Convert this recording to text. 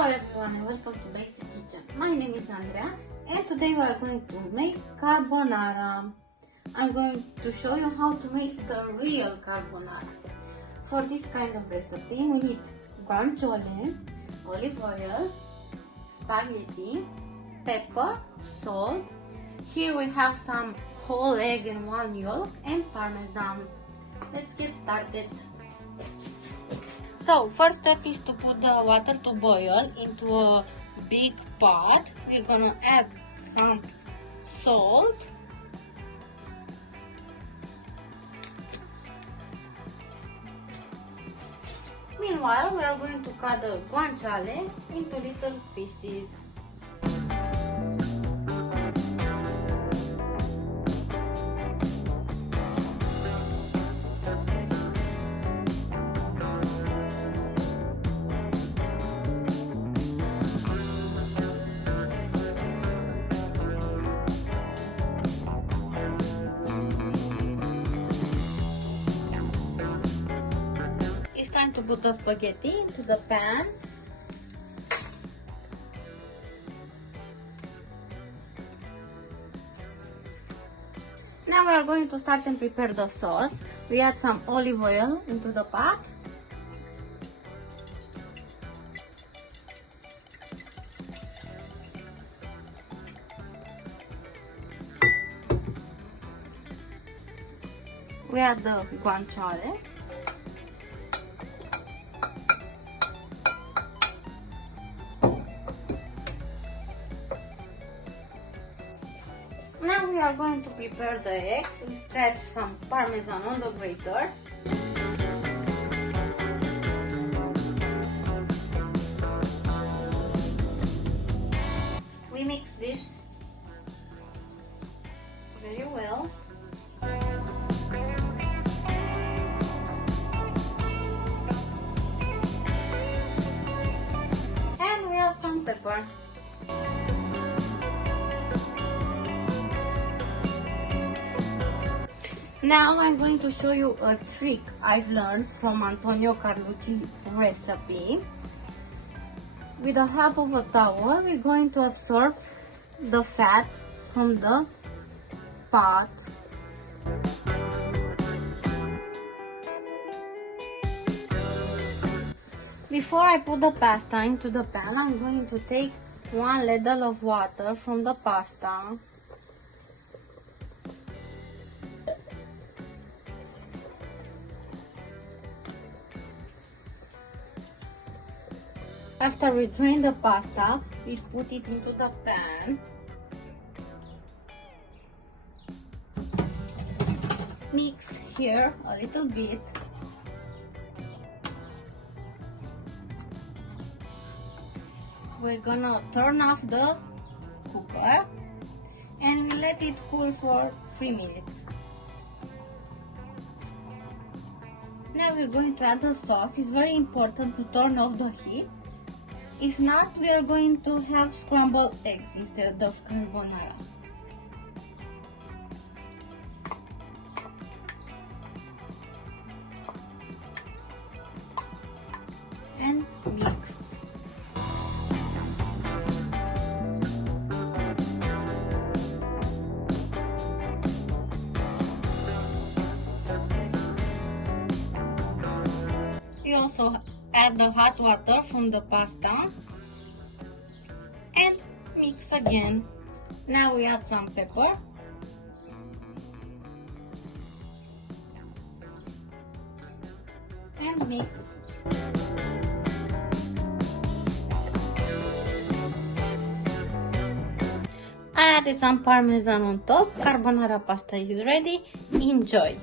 Hello everyone and welcome to Basic Kitchen. My name is Andrea and today we are going to make carbonara. I'm going to show you how to make the real carbonara. For this kind of recipe we need guanciale, olive oil, spaghetti, pepper, salt. Here we have some whole egg and one yolk and Parmesan. Let's get started. So first step is to put the water to boil into a big pot. We're gonna add some salt, meanwhile we are going to cut the guanciale into little pieces. Time to put the spaghetti into the pan. Now we are going to start and prepare the sauce. We add some olive oil into the pot. We add the guanciale. Now we are going to prepare the eggs. We stretch some Parmesan on the grater. We mix this very well. And we add some pepper. Now I'm going to show you a trick I've learned from Antonio Carlucci's recipe. With the help of a towel, we're going to absorb the fat from the pot. Before I put the pasta into the pan, I'm going to take one ladle of water from the pasta. After we drain the pasta, we put it into the pan. Mix here a little bit. We're gonna turn off the cooker and we let it cool for 3 minutes. Now we're going to add the sauce. It's very important to turn off the heat. If not, we are going to have scrambled eggs instead of carbonara. And mix. We also add the hot water from the pasta and mix again. Now we add some pepper and mix. I added some Parmesan on top. Carbonara pasta is ready. Enjoy!